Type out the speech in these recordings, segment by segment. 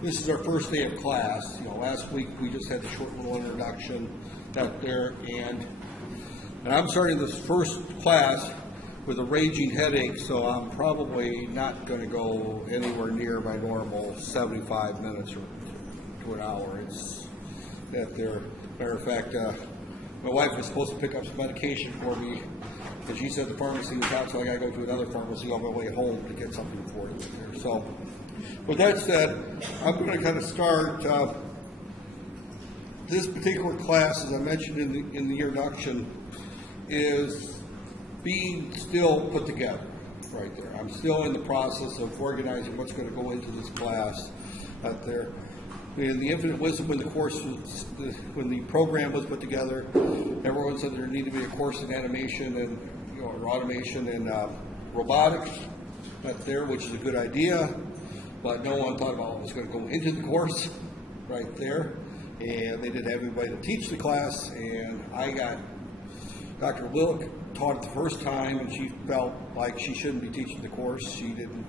this is our first day of class. You know, last week we just had the short little introduction out there, and I'm starting this first class with a raging headache, so I'm probably not going to go anywhere near my normal 75 minutes or to an hour. It's that there. Matter of fact, my wife was supposed to pick up some medication for me, and she said the pharmacy was out, so I got to go to another pharmacy on my way home to get something for it there. So, with that said, I'm going to kind of start this particular class, as I mentioned in the introduction, is being still put together right there. I'm still in the process of organizing what's going to go into this class out there. In the infinite wisdom, when the course was, when the program was put together, everyone said there needed to be a course in animation and or automation and robotics out there, which is a good idea, but no one thought about what was going to go into the course right there. And they didn't have anybody to teach the class, and I got Dr. Wilk taught it the first time, and she felt like she shouldn't be teaching the course. She didn't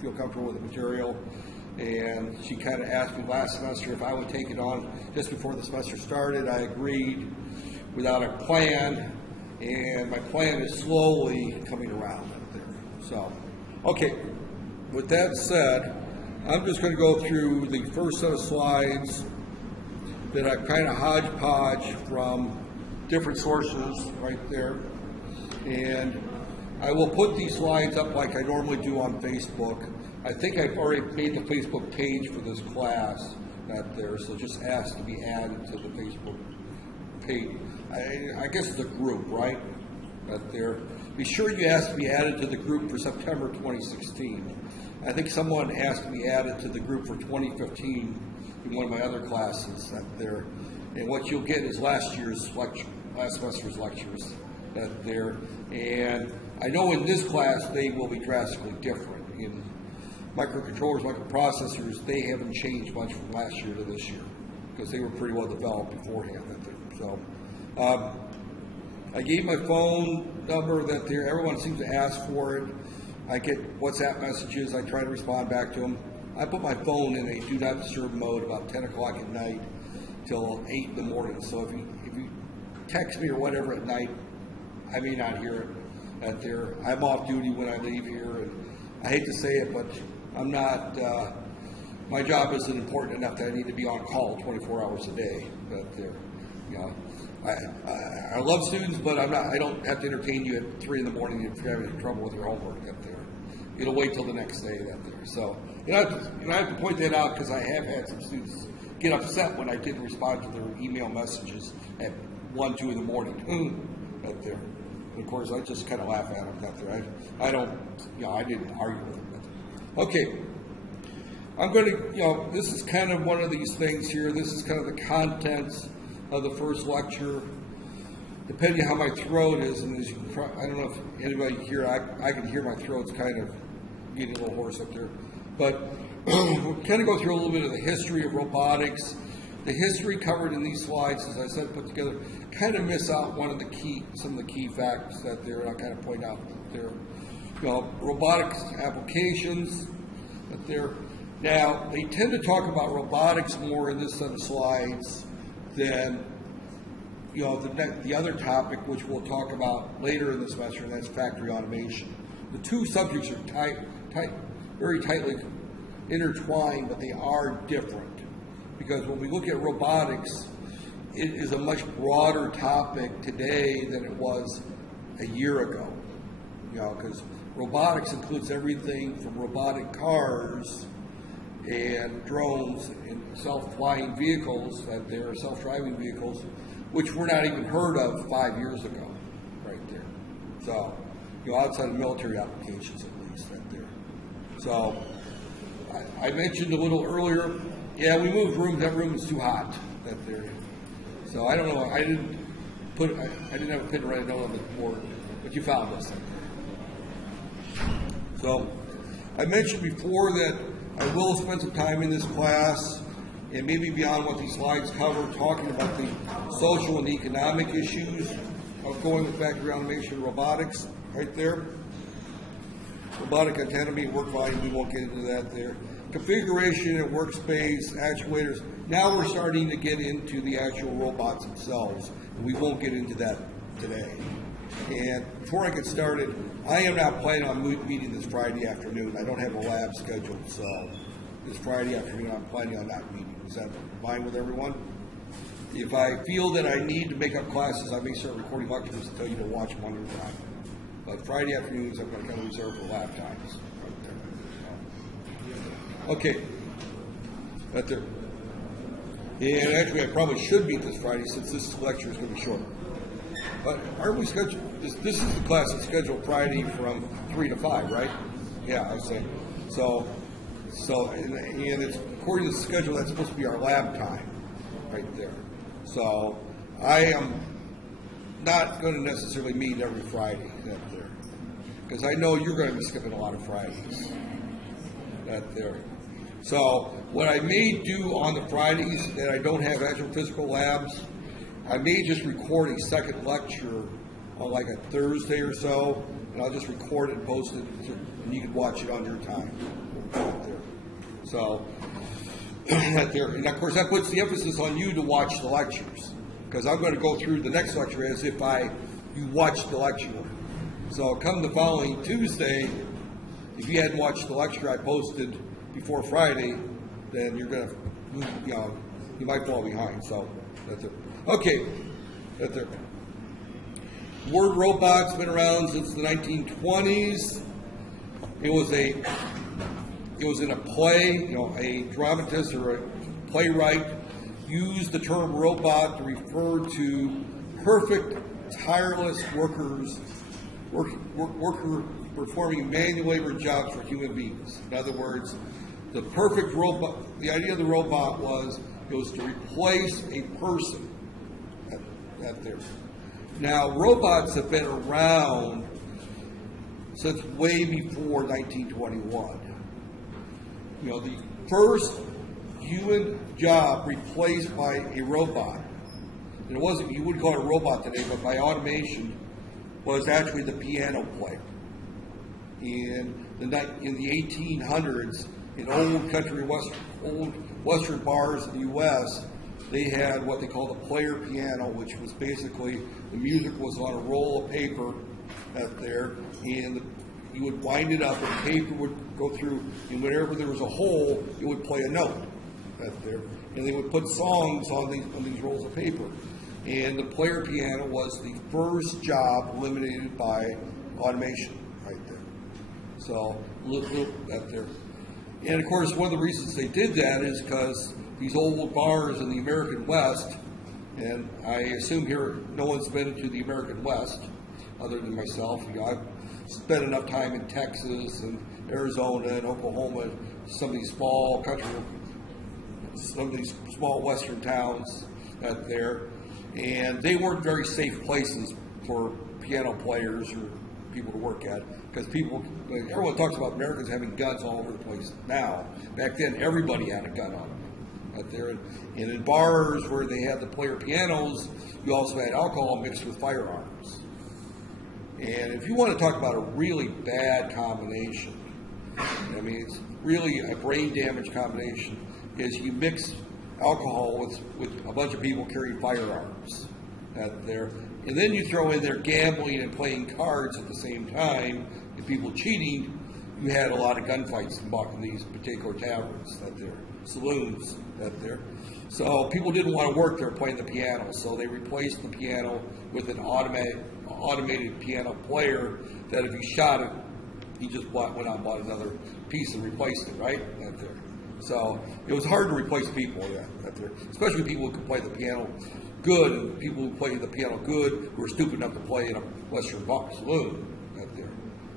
feel comfortable with the material, and she kind of asked me last semester if I would take it on just before the semester started. I agreed without a plan, and my plan is slowly coming around up there. So, okay, with that said, I'm just going to go through the first set of slides that I kind of hodgepodge from different sources right there. And I will put these slides up like I normally do on Facebook. I think I've already made the Facebook page for this class out there, so just ask to be added to the Facebook page. I guess it's a group, right? Out there. Be sure you ask to be added to the group for September 2016. I think someone asked to be added to the group for 2015 in one of my other classes out there. And what you'll get is last semester's lectures out there. And I know in this class they will be drastically different. In microcontrollers, microprocessors, they haven't changed much from last year to this year because they were pretty well developed beforehand. I think. So I gave my phone number that there. Everyone seems to ask for it. I get WhatsApp messages. I try to respond back to them. I put my phone in a do not disturb mode about 10 o'clock at night till 8 in the morning. So if you text me or whatever at night, I may not hear it out there. I'm off duty when I leave here, and I hate to say it, but I'm not. My job isn't important enough that I need to be on call 24 hours a day out there. You know, I love students, but I'm not. I don't have to entertain you at 3 in the morning if you're having trouble with your homework out there. It'll wait till the next day out there. So I have to point that out because I have had some students get upset when I didn't respond to their email messages at 1, 2 in the morning out there. And of course, I just kind of laugh at them out there. I don't, I didn't argue with them. Okay, I'm going to, this is kind of one of these things here. This is kind of the contents of the first lecture. Depending on how my throat is, and as you can I don't know if anybody here, I can hear my throat's kind of getting a little hoarse up there. But we'll kind of go through a little bit of the history of robotics. The history covered in these slides, as I said, put together, kind of miss out some of the key facts that there, and I'll kind of point out there. Robotics applications that there. Now, they tend to talk about robotics more in this set of slides than the other topic, which we'll talk about later in the semester, and that's factory automation. The two subjects are very tightly intertwined, but they are different. Because when we look at robotics, it is a much broader topic today than it was a year ago. Because robotics includes everything from robotic cars and drones and self-flying vehicles, that there are self-driving vehicles, which were not even heard of 5 years ago, right there. So, outside of military applications at least, right there. So, I mentioned a little earlier, we moved rooms. That room is too hot, that there. So I don't know. I didn't have a pin to write a note on the board, but you found this. So I mentioned before that I will spend some time in this class, and maybe beyond what these slides cover, talking about the social and economic issues of going with factory automation and robotics, right there. Robotic autonomy, work volume, we won't get into that there. configuration and workspace, actuators. Now we're starting to get into the actual robots themselves, and we won't get into that today. And before I get started, I am not planning on meeting this Friday afternoon. I don't have a lab scheduled, so this Friday afternoon I'm planning on not meeting. Is that fine with everyone? If I feel that I need to make up classes, I may start recording lectures and tell you to watch them on your time. But Friday afternoons I'm going to kind of reserve for lab times. Okay, right there. And actually, I probably should meet this Friday since this lecture is going to be short. But aren't we scheduled? This is the class that's scheduled Friday from 3 to 5, right? Yeah, I say. So, and it's according to the schedule, that's supposed to be our lab time, right there. So, I am not going to necessarily meet every Friday right there, because I know you're going to be skipping a lot of Fridays. Right there. So what I may do on the Fridays that I don't have actual physical labs, I may just record a second lecture on like a Thursday or so, and I'll just record it and post it, and you can watch it on your time. Right there. So, right there. And of course that puts the emphasis on you to watch the lectures, because I'm going to go through the next lecture as if you watched the lecture. So come the following Tuesday, if you hadn't watched the lecture I posted before Friday, then you're going to, you might fall behind. So that's it. Okay, that's it. The word robot's been around since the 1920s. It was in a play. A dramatist or a playwright used the term robot to refer to perfect, tireless worker performing manual labor jobs for human beings. In other words, the perfect robot, the idea of the robot was it was to replace a person. That there. Now, robots have been around since way before 1921. The first human job replaced by a robot, and it wasn't, you wouldn't call it a robot today, but by automation, was actually the piano player. In the 1800s, in old western bars in the U.S., they had what they called a player piano, which was basically the music was on a roll of paper out there, and you would wind it up, and the paper would go through, and whenever there was a hole, it would play a note out there, and they would put songs on these rolls of paper. And the player piano was the first job eliminated by automation, right there. So look up there. And of course, one of the reasons they did that is because these old bars in the American West, and I assume here no one's been to the American West other than myself. I've spent enough time in Texas and Arizona and Oklahoma, some of these small western towns out there, and they weren't very safe places for piano players or people to work at, because everyone talks about Americans having guns all over the place now. Back then, everybody had a gun on them out there. And in bars where they had the player pianos, you also had alcohol mixed with firearms. And if you want to talk about a really bad combination, it's really a brain damage combination, is you mix alcohol with a bunch of people carrying firearms out there. And then you throw in there gambling and playing cards at the same time, and people cheating. You had a lot of gunfights in these particular taverns out there, saloons out there. So people didn't want to work there playing the piano, so they replaced the piano with an automated piano player that if you shot it, he just went out and bought another piece and replaced it, right? Out there. So it was hard to replace people, out there, especially people who could play the piano good, and people who play the piano good who were stupid enough to play in a Western saloon out there.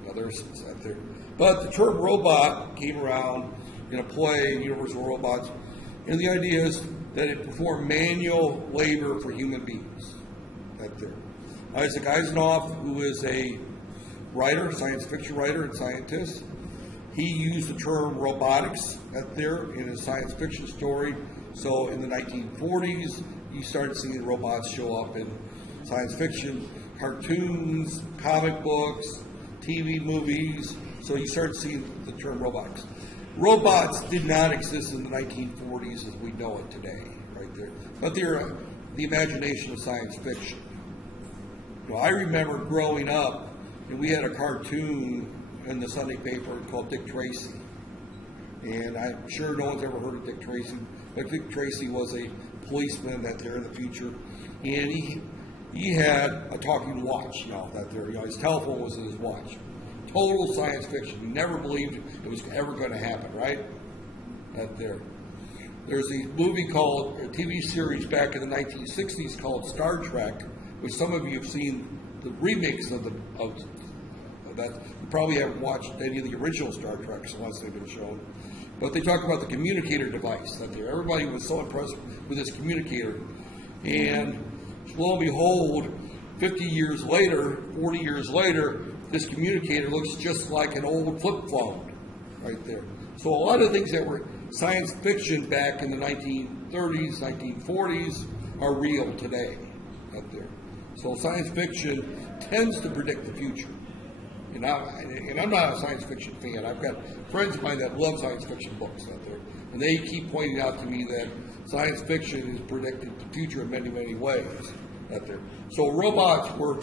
Others out there. But the term robot came around in a play, Universal Robots, and the idea is that it performed manual labor for human beings out there. Isaac Asimov, who is a writer, science fiction writer and scientist, he used the term robotics out there in his science fiction story. So in the 1940s, you started seeing robots show up in science fiction, cartoons, comic books, TV movies. So you started seeing the term robotics. robots did not exist in the 1940s as we know it today, right there. But they're the imagination of science fiction. You know, I remember growing up, and we had a cartoon in the Sunday paper called Dick Tracy. And I'm sure no one's ever heard of Dick Tracy, but Dick Tracy was a policeman that there in the future, and he had a talking watch, his telephone was in his watch. Total science fiction. He never believed it was ever going to happen, right? That there. There's a movie called, a TV series back in the 1960s called Star Trek, which some of you have seen the remakes of that. You probably haven't watched any of the original Star Treks unless they've been shown. But they talk about the communicator device that there. Everybody was so impressed with this communicator. And lo and behold, 50 years later, 40 years later, this communicator looks just like an old flip phone right there. So a lot of things that were science fiction back in the 1930s, 1940s are real today out there. So science fiction tends to predict the future. And I'm not a science fiction fan. I've got friends of mine that love science fiction books out there. And they keep pointing out to me that science fiction has predicted the future in many, many ways out there. So robots were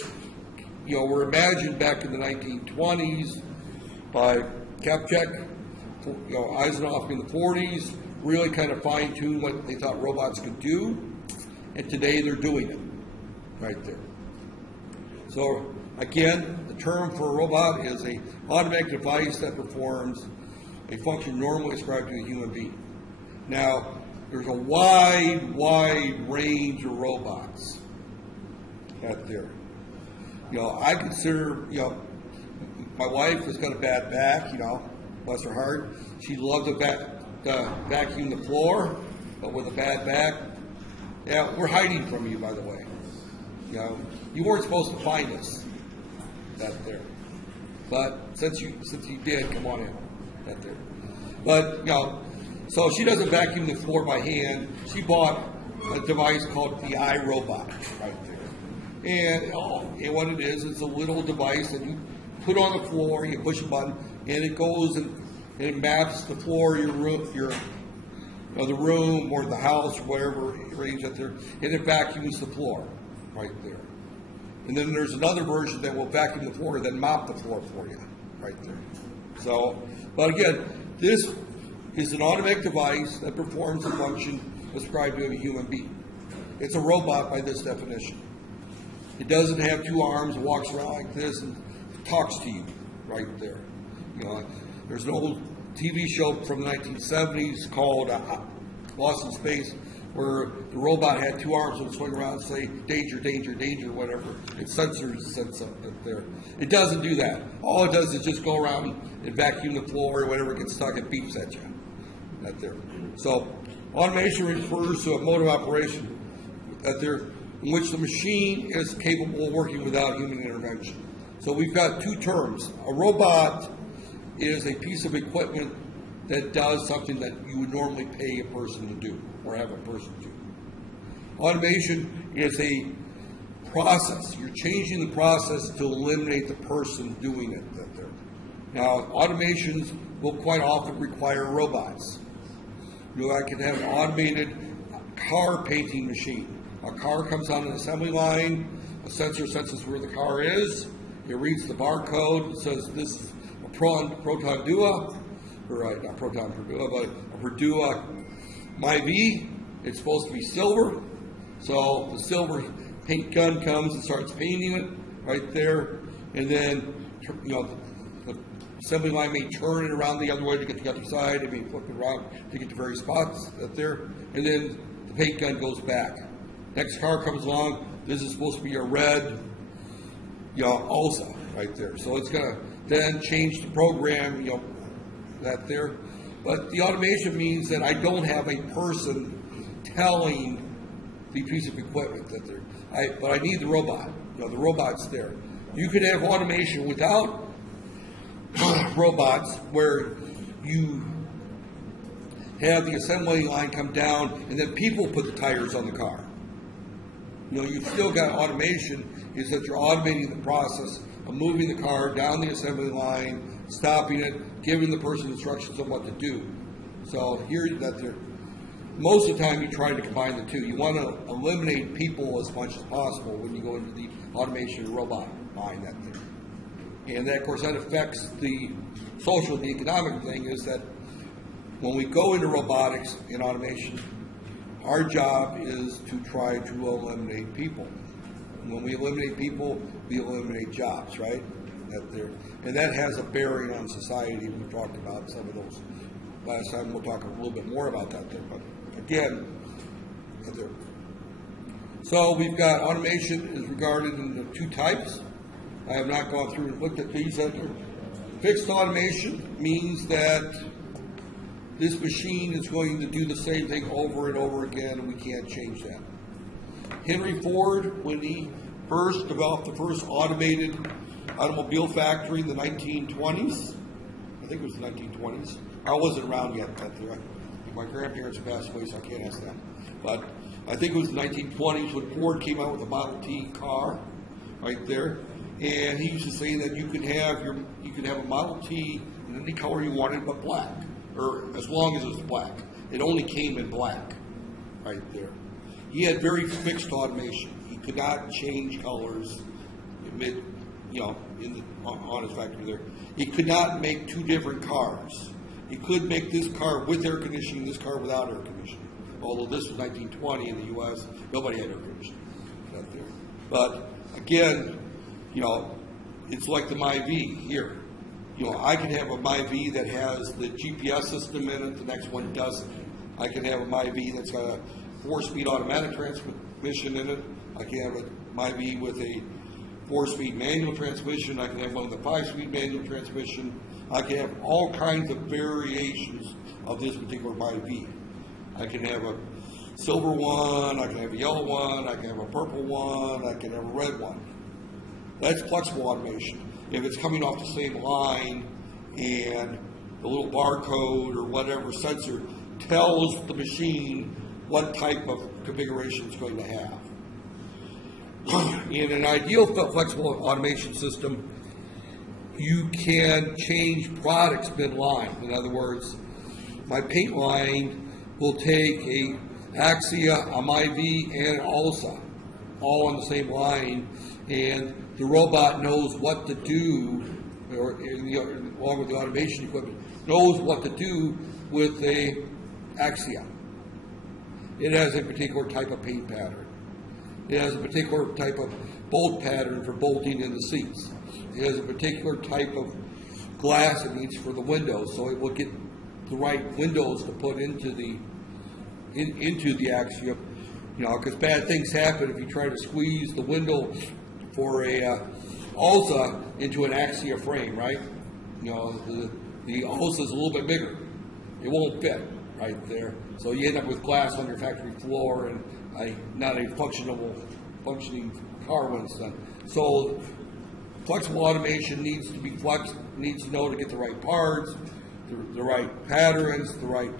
imagined back in the 1920s by Kapchek, Eisenhower in the 40s, really kind of fine-tuned what they thought robots could do. And today they're doing it right there. So again, the term for a robot is an automatic device that performs a function normally ascribed to a human being. Now, there's a wide range of robots out there. I consider, my wife has got a bad back, bless her heart. She loved to vacuum the floor, but with a bad back. Yeah, we're hiding from you, by the way. You weren't supposed to find us out there. But since you did, come on in out there. But, so she doesn't vacuum the floor by hand. She bought a device called the iRobot right there. And what it is, it's a little device that you put on the floor, you push a button, and it goes and it maps the floor, the room or the house, wherever range out there, and it vacuums the floor right there. And then there's another version that will vacuum the floor and then mop the floor for you right there. So, but again, this is an automatic device that performs a function ascribed to a human being. It's a robot by this definition. It doesn't have two arms, walks around like this, and talks to you right there. There's an old TV show from the 1970s called Lost in Space, where the robot had two arms and would swing around and say, danger, danger, danger, whatever. It senses up there. It doesn't do that. All it does is just go around and vacuum the floor, or whatever gets stuck, it beeps at you. Right there. So automation refers to a mode of operation in which the machine is capable of working without human intervention. So we've got two terms. A robot is a piece of equipment that does something that you would normally pay a person to do or have a person do. Automation is a process. You're changing the process to eliminate the person doing it. Now, automations will quite often require robots. I can have an automated car painting machine. A car comes on an assembly line, a sensor senses where the car is, it reads the barcode, it says this is a Proton Dua, or not Proton Perdua, but a Perdua MyV. It's supposed to be silver, so the silver paint gun comes and starts painting it right there, and then the assembly line may turn it around the other way to get to the other side, it may flip it around to get to various spots up there, and then the paint gun goes back. Next car comes along, this is supposed to be a red also right there. So it's going to then change the program, that there. But the automation means that I don't have a person telling the piece of equipment that there. But I need the robot. The robot's there. You can have automation without robots where you have the assembly line come down and then people put the tires on the car. You've still got automation, is that you're automating the process of moving the car down the assembly line, stopping it, giving the person instructions on what to do. So here, most of the time you try to combine the two. You want to eliminate people as much as possible when you go into the automation and robot mind, that thing. And that, of course, that affects the social, the economic thing is that when we go into robotics and automation, our job is to try to eliminate people. When we eliminate people, we eliminate jobs, right? And that has a bearing on society. We've talked about some of those last time. We'll talk a little bit more about that there. But again, there. So we've got automation is regarded into two types. I have not gone through and looked at these. Fixed automation means that this machine is going to do the same thing over and over again, and we can't change that. Henry Ford, when he first developed the first automated automobile factory in the 1920s, I think it was the 1920s. I wasn't around yet. My grandparents passed away, so I can't ask them. But I think it was the 1920s when Ford came out with the Model T car, right there. And he used to say that you could have a Model T in any color you wanted but black, or as long as it was black. It only came in black, right there. He had very fixed automation. He could not change colors on his factory there. He could not make two different cars. He could make this car with air conditioning, this car without air conditioning. Although this was 1920 in the U.S., nobody had air conditioning out there. But again, it's like the MyV here. I can have a MyV that has the GPS system in it, the next one doesn't. I can have a MyV that's got a 4-speed automatic transmission in it. I can have a MyV with a 4-speed manual transmission. I can have one with a 5-speed manual transmission. I can have all kinds of variations of this particular MyV. I can have a silver one, I can have a yellow one, I can have a purple one, I can have a red one. That's flexible automation. If it's coming off the same line and the little barcode or whatever sensor tells the machine what type of configuration it's going to have. In an ideal flexible automation system, you can change products mid-line. In other words, my paint line will take a Axia, a MyV, and an ALSA, all on the same line, and the robot knows what to do, along with the automation equipment, knows what to do with a Axia. It has a particular type of paint pattern. It has a particular type of bolt pattern for bolting in the seats. It has a particular type of glass it needs for the windows, so it will get the right windows to put into the Axia. Because bad things happen if you try to squeeze the window for a ALSA into an Axia frame, right? The ALSA is a little bit bigger. It won't fit right there. So you end up with glass on your factory floor and not a functioning car when it's done. So flexible automation needs to know to get the right parts, the right patterns, the right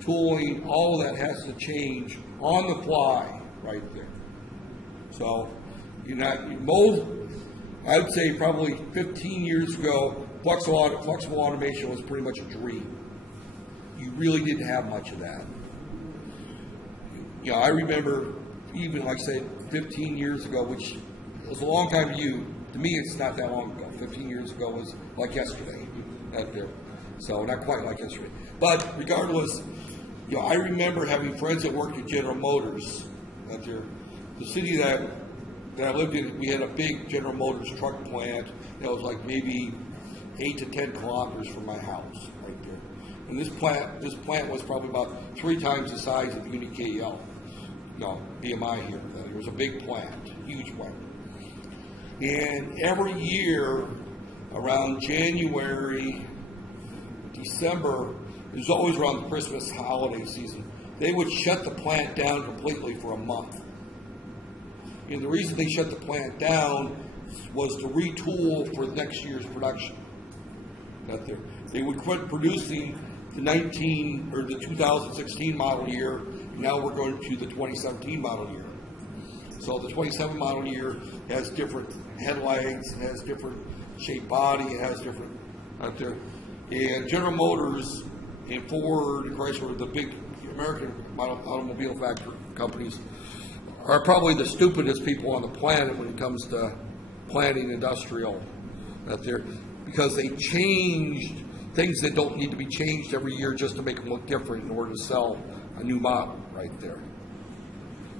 tooling. All of that has to change on the fly right there. So I would say probably 15 years ago, flexible automation was pretty much a dream. You really didn't have much of that. I remember even, like I said, 15 years ago, which was a long time to you. To me, it's not that long ago. 15 years ago was like yesterday out there. So not quite like yesterday. But regardless, I remember having friends that worked at General Motors out there. The city that I lived in, we had a big General Motors truck plant that was like maybe 8 to 10 kilometers from my house right there. And this plant was probably about 3 times the size of UniKL. BMI here. It was a big plant, huge plant. And every year, around January, December, it was always around the Christmas holiday season, they would shut the plant down completely for a month. And the reason they shut the plant down was to retool for next year's production. They would quit producing the 2016 model year. Now we're going to the 2017 model year. So the 27 model year has different headlights, it has different shaped body, it has different out there. And General Motors and Ford and Chrysler, the big American automobile factory companies, are probably the stupidest people on the planet when it comes to planning industrial out there, because they changed things that don't need to be changed every year just to make them look different in order to sell a new model right there.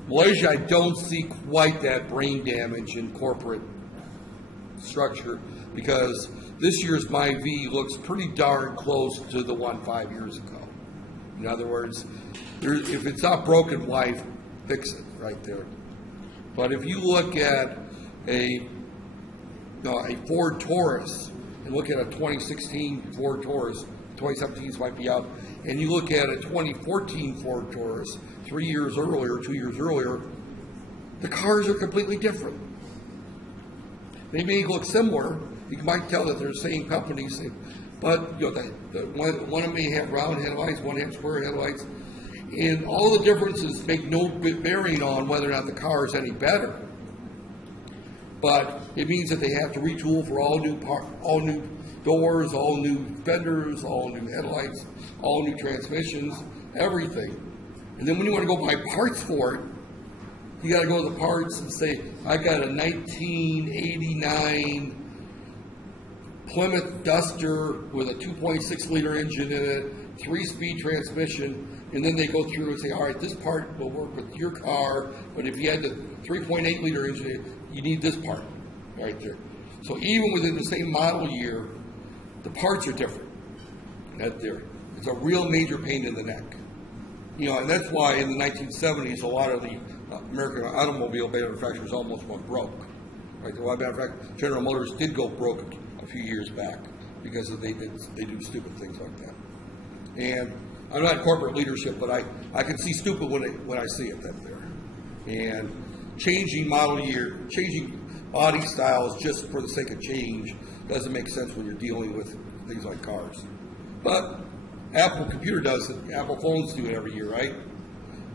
Malaysia, I don't see quite that brain damage in corporate structure, because this year's My-V looks pretty darn close to the one 5 years ago. In other words, if it's not broken, why fix it right there? But if you look at a Ford Taurus and look at a 2016 Ford Taurus, 2017 might be out, and you look at a 2014 Ford Taurus 3 years earlier, 2 years earlier, the cars are completely different. They may look similar. You might tell that they're the same companies, but you know, one of them may have round headlights, one has square headlights, and all the differences make no bearing on whether or not the car is any better. But it means that they have to retool for all new doors, all new fenders, all new headlights, all new transmissions, everything. And then when you want to go buy parts for it, you got to go to the parts and say, I got a 1989 Plymouth Duster with a 2.6 liter engine in it, 3-speed transmission, and then they go through and say, all right, this part will work with your car, but if you had the 3.8 liter engine, you need this part right there. So even within the same model year, the parts are different. Right there. It's a real major pain in the neck. You know, and that's why in the 1970s, a lot of the American automobile manufacturers almost went broke. Right? Well, matter of fact, General Motors did go broke a few years back because they do stupid things like that. And I'm not corporate leadership, but I can see stupid when I see it up there. And changing model year, changing body styles just for the sake of change doesn't make sense when you're dealing with things like cars. But Apple Computer does it. Apple phones do it every year, right?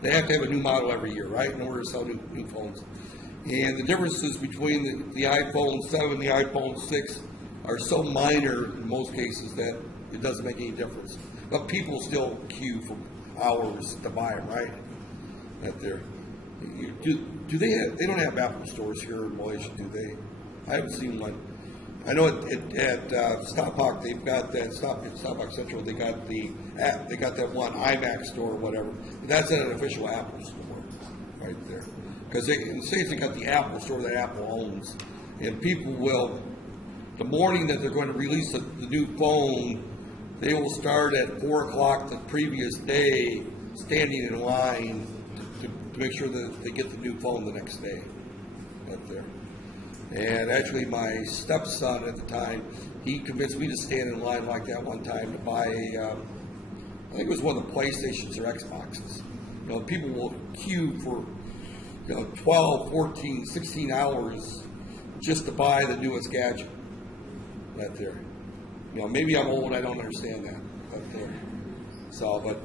They have to have a new model every year, right, in order to sell new phones. And the differences between the iPhone 7 and the iPhone 6 are so minor in most cases that it doesn't make any difference. But people still queue for hours to buy them, right? Out there. Do they have? They don't have Apple stores here in Malaysia, do they? I haven't seen one. I know at Stopock they've got that. Stopock Central they got the app. They got that one iMac store or whatever. That's at an official Apple store, right there. Because in the States they got the Apple store that Apple owns, and people will. The morning that they're going to release the new phone, they will start at 4 o'clock the previous day, standing in line to make sure that they get the new phone the next day. Right there. And actually, my stepson at the time, he convinced me to stand in line like that one time to buy I think it was one of the PlayStations or Xboxes. You know, people will queue for 12, 14, 16 hours just to buy the newest gadget. Right there. You know, maybe I'm old, I don't understand that. Right there. So, but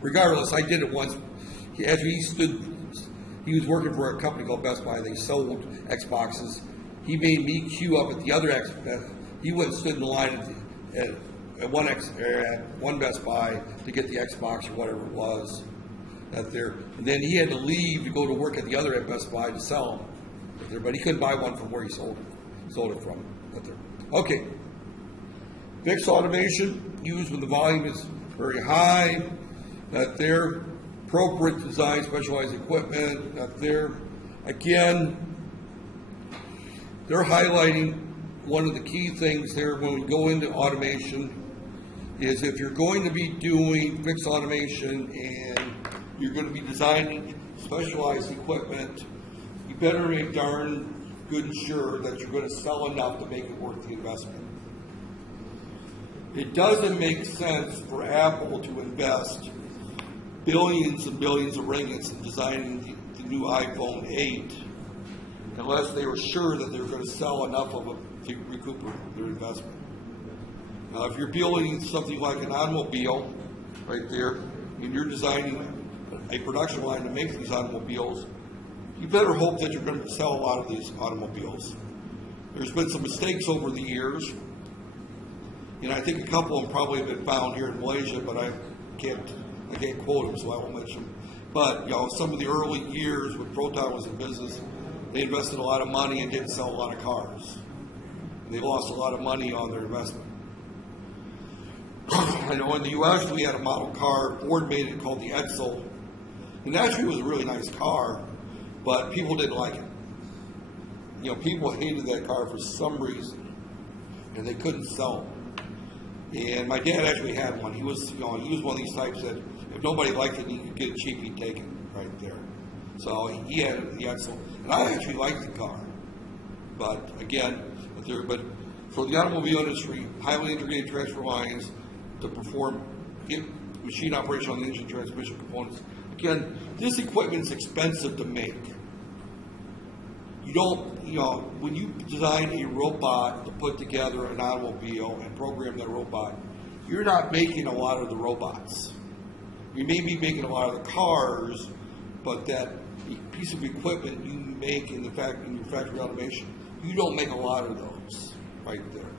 regardless, I did it once. He was working for a company called Best Buy. They sold Xboxes. He made me queue up at the other Xbox. He went and stood in the line at one Best Buy to get the Xbox or whatever it was out there. And then he had to leave to go to work at the other Best Buy to sell them. There, but he couldn't buy one from where he sold it from. Out there. Okay. Fixed automation used when the volume is very high. Out there. Appropriate design, specialized equipment. Out there. Again, they're highlighting one of the key things there when we go into automation is if you're going to be doing fixed automation and you're going to be designing specialized equipment, you better make darn good and sure that you're going to sell enough to make it worth the investment. It doesn't make sense for Apple to invest billions and billions of ringgits in designing the new iPhone 8 unless they were sure that they were going to sell enough of it to recoup their investment. Now, if you're building something like an automobile right there, and you're designing a production line to make these automobiles, you better hope that you're going to sell a lot of these automobiles. There's been some mistakes over the years and I think a couple of them probably have been found here in Malaysia, but I can't quote them, so I won't mention them. But some of the early years when Proton was in business, they invested a lot of money and didn't sell a lot of cars. They lost a lot of money on their investment. I know in the U.S. we had a model car, Ford made it, called the Edsel, and actually it was a really nice car, but people didn't like it. People hated that car for some reason, and they couldn't sell it. And my dad actually had one. He was one of these types that if nobody liked it, he could get it cheap, he'd take it right there. So he had the Edsel, and I actually liked the car, but again, but for the automobile industry, highly integrated transfer lines to perform machine operation on the engine transmission components. Again, this equipment is expensive to make. You don't, when you design a robot to put together an automobile and program that robot, you're not making a lot of the robots. You may be making a lot of the cars, but that piece of equipment you make in your factory automation, you don't make a lot of those right there.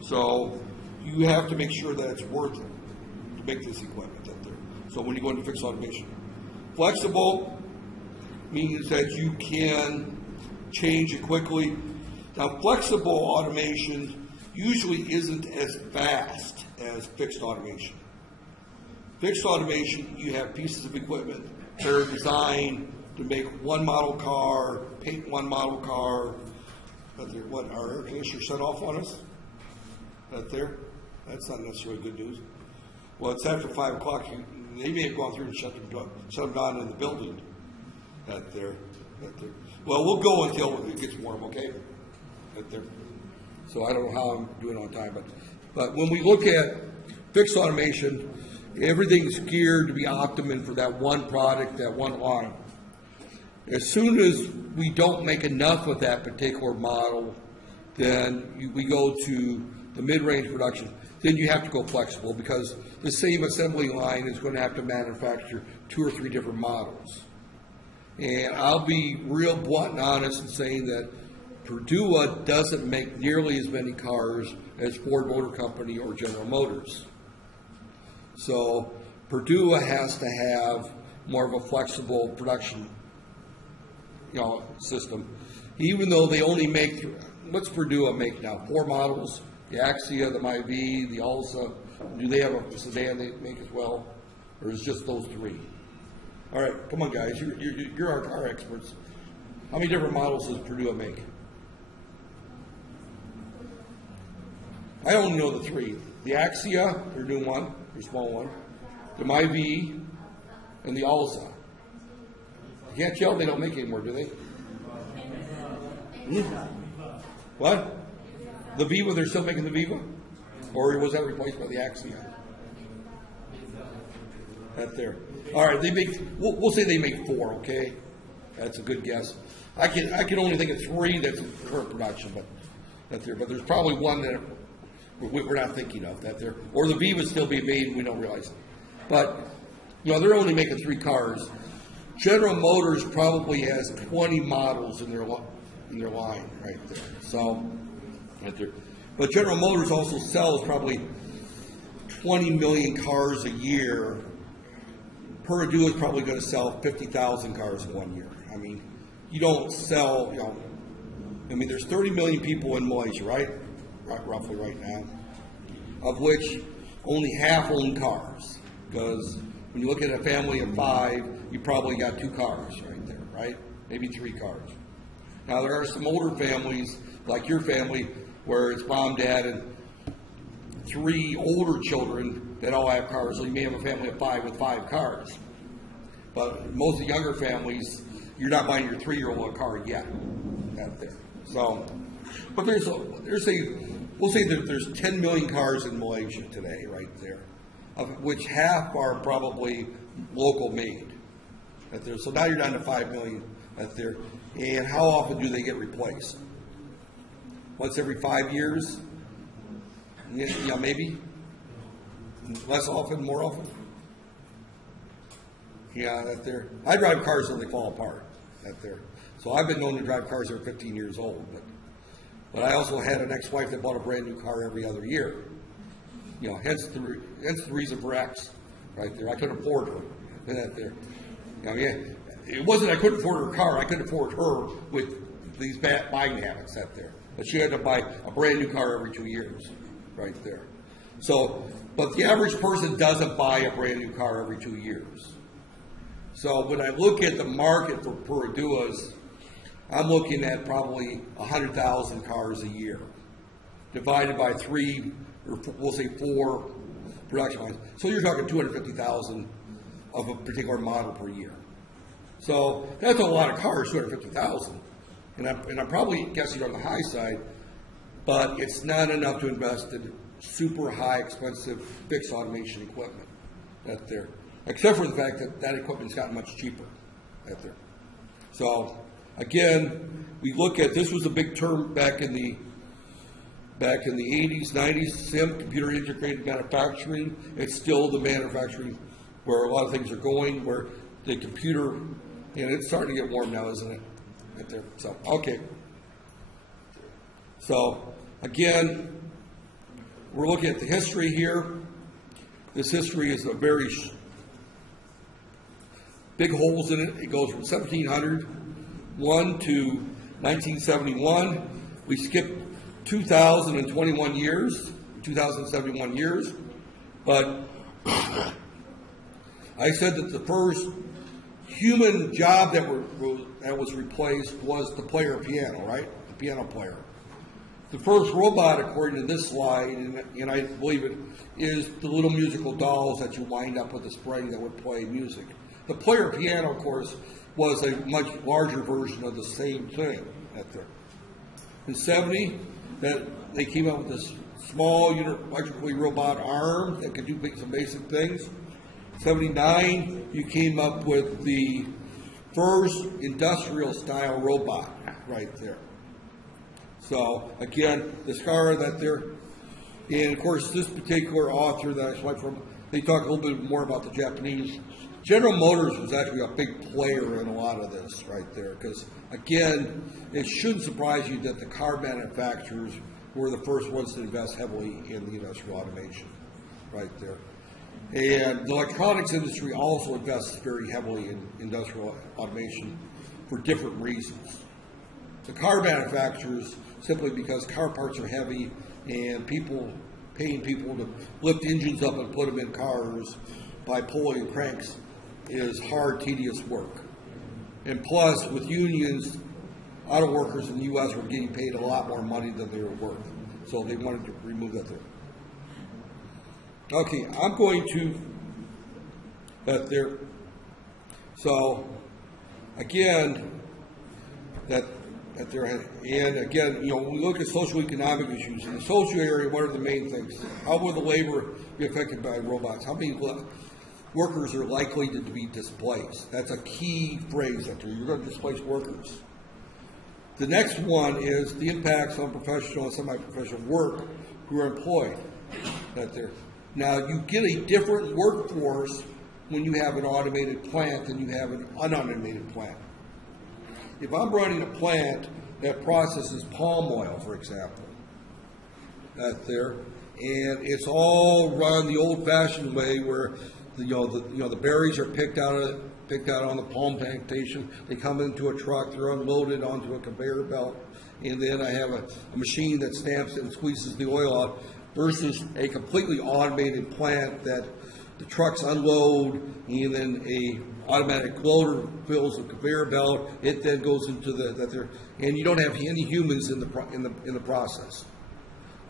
So you have to make sure that it's worth it to make this equipment up there. So when you go into fixed automation, flexible means that you can change it quickly. Now, flexible automation usually isn't as fast as fixed automation. Fixed automation, you have pieces of equipment that are designed to make one model car, paint one model car. What, our air conditioner shut off on us? That there? That's not necessarily good news. Well, it's after 5 o'clock. They may have gone through and shut them down in the building. That there. Well, we'll go until it gets warm, okay? That there. So I don't know how I'm doing on time, but when we look at fixed automation, everything's geared to be optimum for that one product, that one line. As soon as we don't make enough of that particular model, then we go to the mid-range production. Then you have to go flexible because the same assembly line is going to have to manufacture 2 or 3 different models. And I'll be real blunt and honest in saying that Purdue doesn't make nearly as many cars as Ford Motor Company or General Motors. So Purdue has to have more of a flexible production system. Even though they only make, what's Purdue make now? 4 models, the Axia, the MyV, the Alsa. Do they have a sedan they make as well? Or is it just those 3? All right, come on guys, you're our car experts. How many different models does Purdue make? I only know the 3. The Axia, their new one, their small one. The MyV, and the Alsa. You can't tell they don't make anymore, do they? What? The Viva, they're still making the Viva? Or was that replaced by the Axia? That there. All right, they make. We'll say they make 4. Okay, that's a good guess. I can only think of 3 that's in current production, but that there. But there's probably one that we're not thinking of. That there, or the Viva's still being made and we don't realize it. But they're only making 3 cars. General Motors probably has 20 models in their line right there. So right there. But General Motors also sells probably 20 million cars a year. Purdue is probably going to sell 50,000 cars in 1 year. I mean, you don't sell, there's 30 million people in Malaysia, right? Roughly right now, of which only half own cars. Because when you look at a family of 5, you probably got 2 cars right there, right? Maybe 3 cars. Now, there are some older families, like your family, where it's mom, dad, and 3 older children that all have cars, so you may have a family of 5 with 5 cars. But most of the younger families, you're not buying your 3-year-old a car yet. Out there. So, but we'll say that there's 10 million cars in Malaysia today, right there, of which half are probably local made. Out there. So now you're down to 5 million out there. And how often do they get replaced? Once every 5 years? Yeah, maybe. Less often, more often? Yeah, that there. I drive cars until they fall apart. That there. So I've been known to drive cars that are 15 years old. But I also had an ex-wife that bought a brand new car every other year. hence the reason for X, right there. I couldn't afford her, that there. It wasn't I couldn't afford her car. I couldn't afford her with these bad buying habits, that there. But she had to buy a brand new car every 2 years, right there. So, but the average person doesn't buy a brand new car every 2 years. So when I look at the market for Peruduas, I'm looking at probably 100,000 cars a year, divided by 3, or we'll say 4 production lines. So you're talking 250,000 of a particular model per year. So that's a lot of cars, 250,000. And I'm probably guessing on the high side, but it's not enough to invest in super high, expensive fixed automation equipment out there, except for the fact that that equipment's gotten much cheaper out there. So again, we look at, this was a big term back in the 80s, 90s, SIM, computer integrated manufacturing. It's still the manufacturing where a lot of things are going, where the computer, and it's starting to get warm now, isn't it? Right there. So, okay. So, again, we're looking at the history here. This history is a very big holes in it. It goes from 1701 to 1971. We skipped 2071 years, 2071 years, but I said that the first human job that was replaced was the player piano, right? The piano player. The first robot, according to this slide, and I believe it, is the little musical dolls that you wind up with a spring that would play music. The player piano, of course, was a much larger version of the same thing. In 70, that they came up with this small electrically robot arm that could do some basic things. 79, you came up with the first industrial style robot right there. So again, the scar that there, and of course this particular author that I selected from, they talk a little bit more about the Japanese. General Motors was actually a big player in a lot of this right there, because again, it shouldn't surprise you that the car manufacturers were the first ones to invest heavily in the industrial automation right there. And the electronics industry also invests very heavily in industrial automation for different reasons. The car manufacturers, simply because car parts are heavy and paying people to lift engines up and put them in cars by pulling cranks is hard, tedious work. And plus, with unions, auto workers in the U.S. were getting paid a lot more money than they were worth. So they wanted to remove that there. Okay, I'm going to, so again, and again, we look at social-economic issues. In the social area, what are the main things? How will the labor be affected by robots? How many workers are likely to be displaced? That's a key phrase that you're going to displace workers. The next one is the impacts on professional and semi-professional work who are employed. Now, you get a different workforce when you have an automated plant than you have an unautomated plant. If I'm running a plant that processes palm oil, for example, and it's all run the old-fashioned way where the berries are picked out on the palm plantation. They come into a truck, they're unloaded onto a conveyor belt, and then I have a machine that stamps it and squeezes the oil out, versus a completely automated plant that the trucks unload and then a automatic loader fills the conveyor belt. It then goes into and you don't have any humans in the process.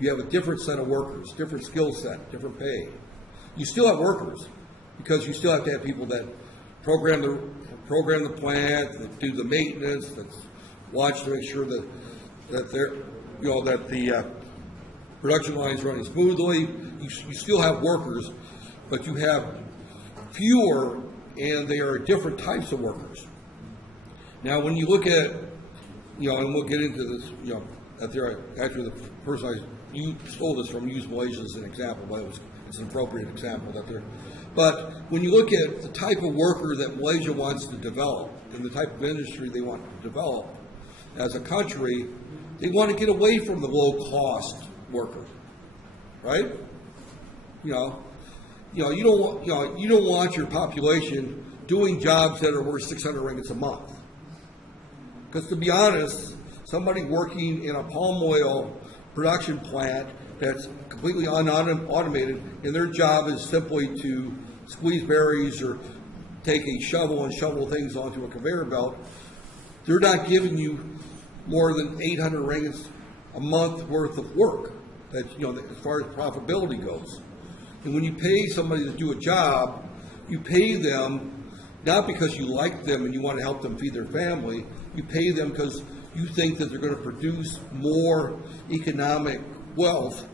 You have a different set of workers, different skill set, different pay. You still have workers because you still have to have people that program the plant, that do the maintenance, that watch to make sure that the production lines running smoothly. You still have workers, but you have fewer, and they are different types of workers. Now, when you look at, and we'll get into this, after the person you stole this from used Malaysia as an example, but it's an appropriate example But when you look at the type of worker that Malaysia wants to develop and the type of industry they want to develop as a country, they want to get away from the low-cost worker, right? You don't want your population doing jobs that are worth 600 ringgits a month. Because to be honest, somebody working in a palm oil production plant that's completely unautomated, and their job is simply to squeeze berries or take a shovel and shovel things onto a conveyor belt, they're not giving you more than 800 ringgits a month worth of work. That, as far as profitability goes. And when you pay somebody to do a job, you pay them not because you like them and you want to help them feed their family. You pay them because you think that they're going to produce more economic wealth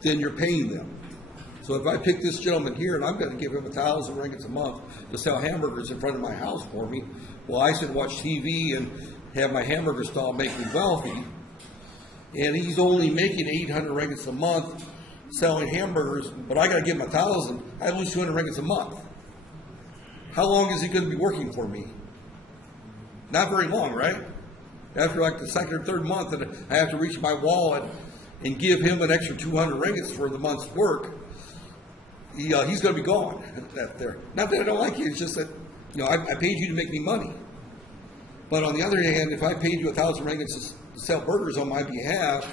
than you're paying them. So if I pick this gentleman here and I'm going to give him 1,000 ringgits a month to sell hamburgers in front of my house for me, well, I should watch TV and have my hamburger stall make me wealthy. And he's only making 800 ringgits a month selling hamburgers, but I got to give him 1,000. I lose 200 ringgits a month. How long is he going to be working for me? Not very long, right? After like the second or third month, and I have to reach my wallet and give him an extra 200 ringgits for the month's work. He's going to be gone. Not that I don't like you. It's just that I paid you to make me money. But on the other hand, if I paid you 1,000 ringgits to sell burgers on my behalf,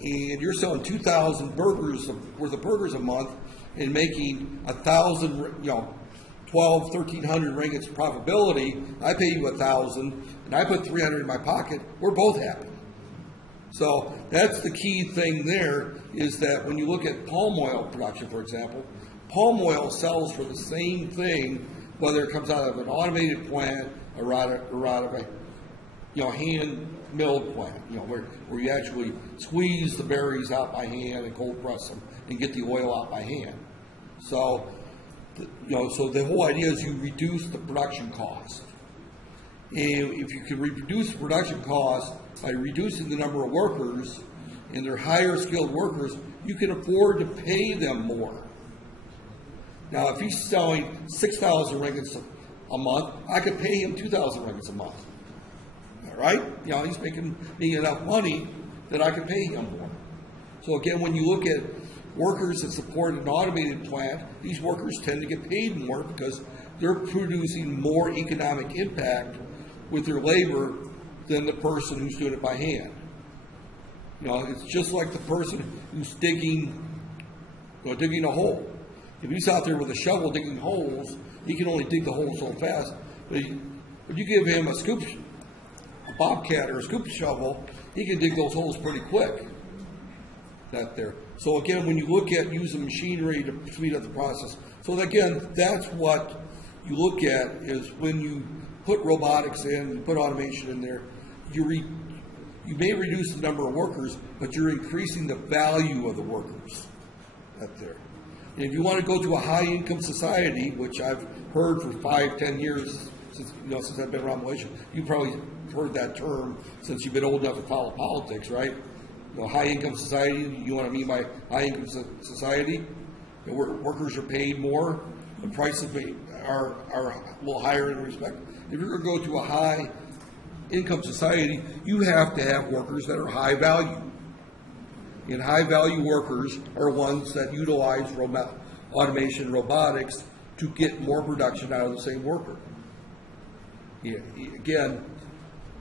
and you're selling 2,000 burgers worth of burgers a month and making 1,000, 1,300 ringgits profitability, I pay you 1,000 and I put 300 in my pocket, we're both happy. So that's the key thing there, is that when you look at palm oil production, for example, palm oil sells for the same thing, whether it comes out of an automated plant or out of a hand-milled plant, where you actually squeeze the berries out by hand and cold press them and get the oil out by hand. So, so the whole idea is you reduce the production cost. And if you can reduce the production cost by reducing the number of workers, and they're higher skilled workers, you can afford to pay them more. Now, if he's selling 6,000 ringgits a month, I could pay him 2,000 ringgits a month. All right? He's making me enough money that I can pay him more. So again, when you look at workers that support an automated plant, these workers tend to get paid more because they're producing more economic impact with their labor than the person who's doing it by hand. It's just like the person who's digging a hole. If he's out there with a shovel digging holes, he can only dig the hole so fast. But you give him a bobcat or a scoop shovel, he can dig those holes pretty quick. So again, when you look at using machinery to speed up the process, so again, that's what you look at, is when you put robotics in, put automation in there, you may reduce the number of workers, but you're increasing the value of the workers out there. And if you want to go to a high-income society, which I've heard for 5-10 years since I've been around Malaysia, you probably heard that term since you've been old enough to follow politics, right? High-income society, you know what I mean by high-income society? Workers are paid more, the prices are a little higher in respect. If you're going to go to a high-income society, you have to have workers that are high value. And high-value workers are ones that utilize automation, robotics, to get more production out of the same worker. Again,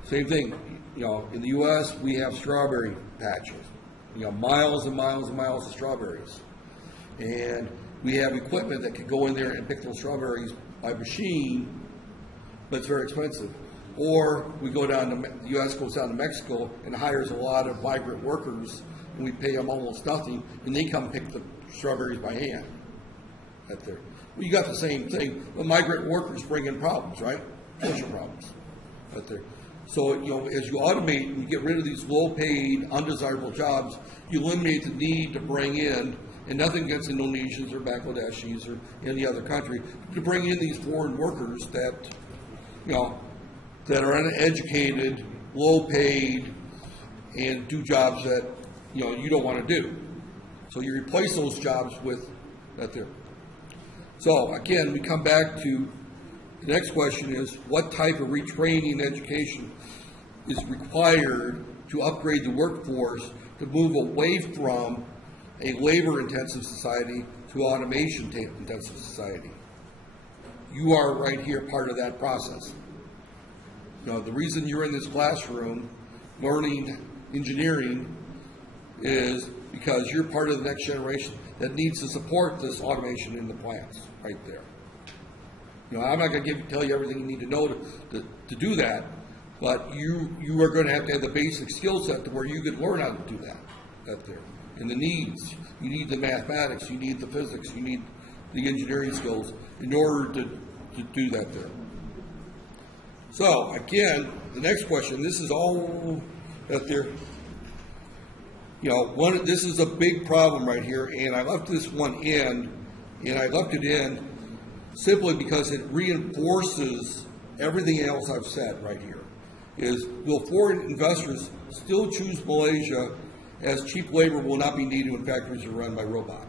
same thing. In the U.S., we have strawberry patches. Miles and miles and miles of strawberries. And we have equipment that can go in there and pick those strawberries by machine, but it's very expensive. Or we go down to, the U.S. goes down to Mexico and hires a lot of migrant workers, and we pay them almost nothing, and they come pick the strawberries by hand. Well, you got the same thing. The migrant workers bring in problems, right? Social problems. So, as you automate and you get rid of these low-paid, undesirable jobs, you eliminate the need to bring in, and nothing against Indonesians or Bangladeshis or any other country, to bring in these foreign workers that, that are uneducated, low-paid, and do jobs that, you don't want to do. So you replace those jobs with that there. So again, we come back to the next question is, what type of retraining education is required to upgrade the workforce to move away from a labor-intensive society to automation intensive society. You are right here part of that process. You know, the reason you're in this classroom learning engineering is because you're part of the next generation that needs to support this automation in the plants right there. You know, I'm not going to tell you everything you need to know to do that, but you are going to have the basic skill set to where you can learn how to do that there. And the needs, you need the mathematics, you need the physics, you need the engineering skills in order to do that there. So again, the next question, this is all that there. You know, this is a big problem right here, and I left this one in, and I left it in simply because it reinforces everything else I've said right here. Is, will foreign investors still choose Malaysia as cheap labor will not be needed when factories are run by robots?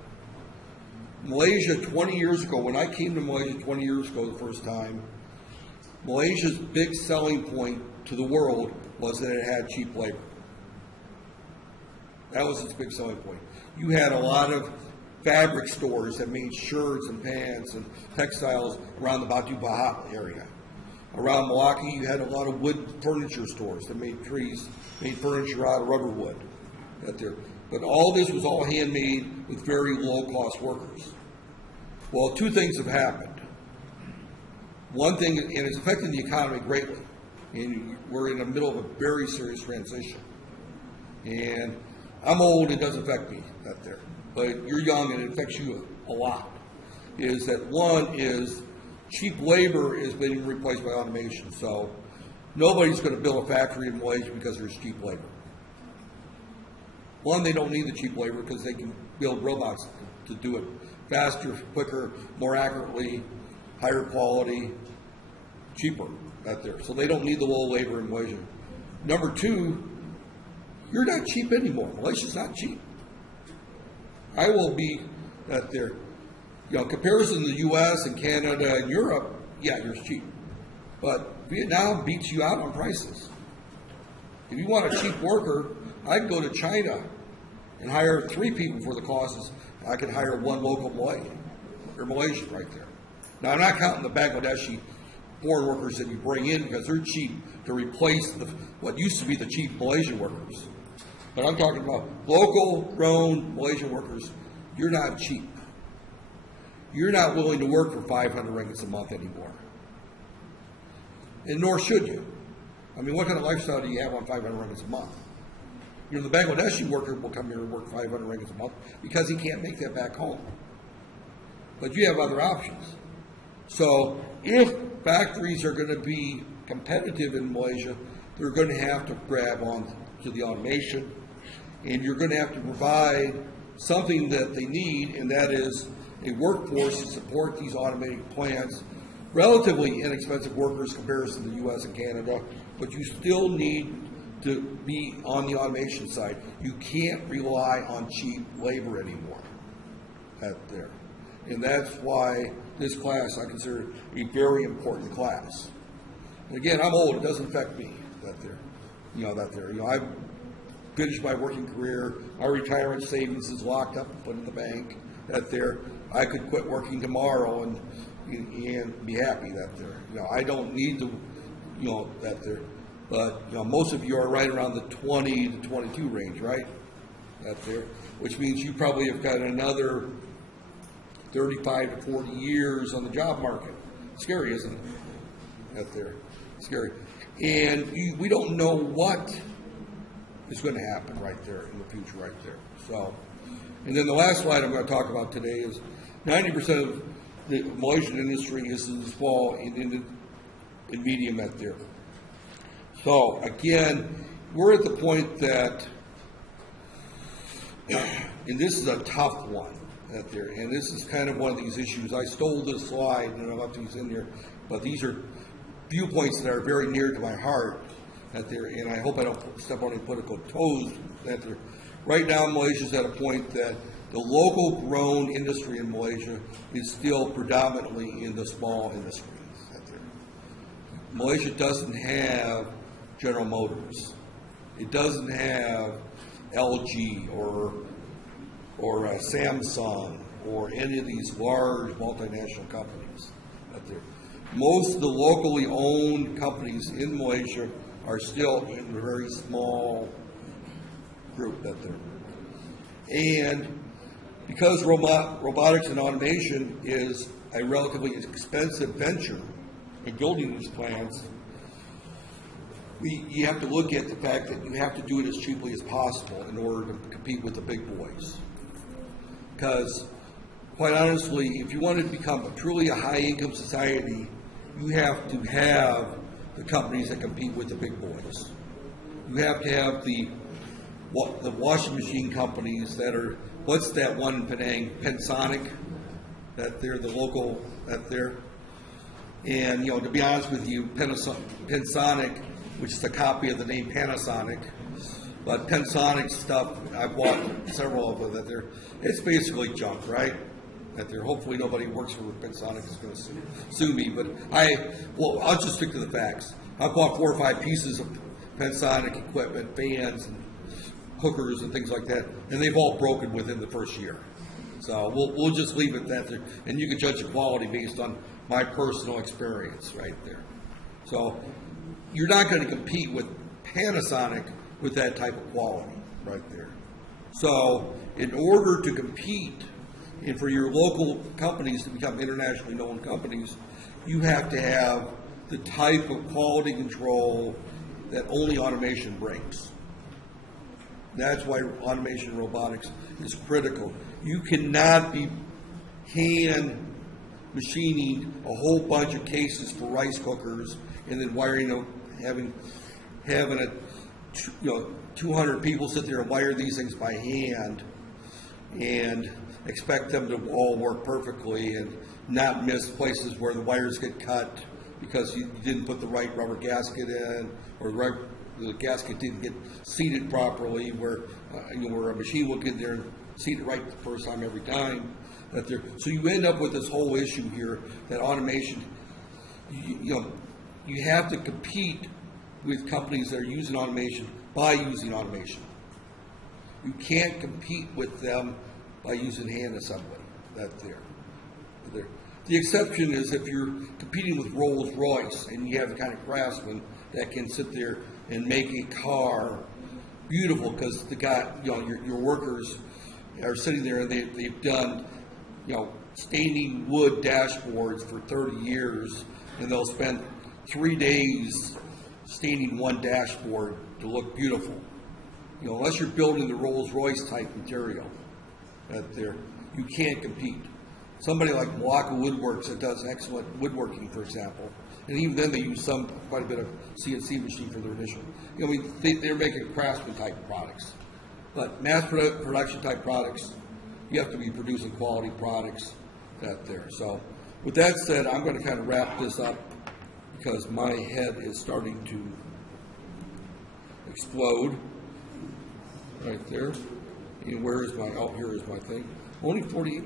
Malaysia 20 years ago, when I came to Malaysia 20 years ago the first time, Malaysia's big selling point to the world was that it had cheap labor. That was its big selling point. You had a lot of fabric stores that made shirts and pants and textiles around the Batu Pahat area. Around Malacca, you had a lot of wood furniture stores that made furniture out of rubber wood. But all this was all handmade with very low-cost workers. Well, two things have happened. One thing, and it's affecting the economy greatly, and we're in the middle of a very serious transition. And I'm old, it doesn't affect me but you're young and it affects you a lot. Is that one is cheap labor is being replaced by automation. So nobody's going to build a factory in Malaysia because there's cheap labor. One, they don't need the cheap labor because they can build robots to do it faster, quicker, more accurately, higher quality, cheaper So they don't need the low labor in Malaysia. Number two, you're not cheap anymore. Malaysia's not cheap. I will be you know, comparison to the U.S. and Canada and Europe, yeah, you're cheap. But Vietnam beats you out on prices. If you want a cheap worker, I'd go to China and hire 3 people for the costs. I could hire 1 local Malayan or Malaysian right there. Now, I'm not counting the Bangladeshi foreign workers that you bring in because they're cheap to replace what used to be the cheap Malaysian workers. But I'm talking about local, grown Malaysian workers. You're not cheap. You're not willing to work for 500 ringgits a month anymore. And nor should you. I mean, what kind of lifestyle do you have on 500 ringgits a month? You know, the Bangladeshi worker will come here and work 500 ringgits a month because he can't make that back home. But you have other options. So if factories are going to be competitive in Malaysia, they're going to have to grab on to the automation, and you're going to have to provide something that they need, and that is a workforce to support these automated plants. Relatively inexpensive workers in comparison to the U.S. and Canada, but you still need to be on the automation side. You can't rely on cheap labor anymore And that's why this class I consider a very important class. And again, I'm old, it doesn't affect me You know, I've finished my working career. My retirement savings is locked up and put in the bank. I could quit working tomorrow and be happy You know, I don't need to, you know, But you know, most of you are right around the 20 to 22 range, right? Which means you probably have got another 35 to 40 years on the job market. Scary, isn't it? Scary. And we don't know what is going to happen right there in the future right there. So, and then the last slide I'm going to talk about today is 90% of the Malaysian industry is in small and medium So again, we're at the point that, and this is a tough one and this is kind of one of these issues. I stole this slide and I left these in there, but these are viewpoints that are very near to my heart and I hope I don't step on any political toes Right now, Malaysia's at a point that the local grown industry in Malaysia is still predominantly in the small industry. Malaysia doesn't have General Motors. It doesn't have LG or Samsung or any of these large multinational companies out there. Most of the locally owned companies in Malaysia are still in a very small group out there. And because robotics and automation is a relatively expensive venture in building these plants, you have to look at the fact that you have to do it as cheaply as possible in order to compete with the big boys. Because, quite honestly, if you want to become truly a high-income society, you have to have the companies that compete with the big boys. You have to have the washing machine companies that are, what's that one in Penang, Pensonic, that they're the local, that they're, and, to be honest with you, Pensonic, which is a copy of the name Panasonic, but Pensonic stuff, I've bought several of them, that they're, it's basically junk, right? That they're, hopefully nobody who works for Pensonic is going to sue me, but I'll just stick to the facts. I've bought 4 or 5 pieces of Pensonic equipment, fans, and hookers, and things like that, and they've all broken within the first year. So we'll just leave it at that, and you can judge the quality based on my personal experience right there. So you're not going to compete with Panasonic with that type of quality right there. So in order to compete and for your local companies to become internationally known companies, you have to have the type of quality control that only automation brings. That's why automation and robotics is critical. You cannot be hand machining a whole bunch of cases for rice cookers and then wiring them, having 200 people sit there and wire these things by hand and expect them to all work perfectly and not miss places where the wires get cut because you didn't put the right rubber gasket in, or the gasket didn't get seated properly, where a machine will get there and seat it right the first time every time. So you end up with this whole issue here that automation, you have to compete with companies that are using automation by using automation. You can't compete with them by using hand assembly. The exception is if you're competing with Rolls-Royce and you have the kind of craftsman that can sit there and make a car beautiful because the guy, your workers are sitting there and they've done, staining wood dashboards for 30 years, and they'll spend 3 days staining one dashboard to look beautiful. Unless you're building the Rolls-Royce type material you can't compete. Somebody like Malacca Woodworks that does excellent woodworking, for example, and even then they use quite a bit of CNC machine for their initial. They're making craftsman type products, but mass production type products, you have to be producing quality products So with that said, I'm going to kind of wrap this up because my head is starting to explode right there. And where is here is my thing. Only 48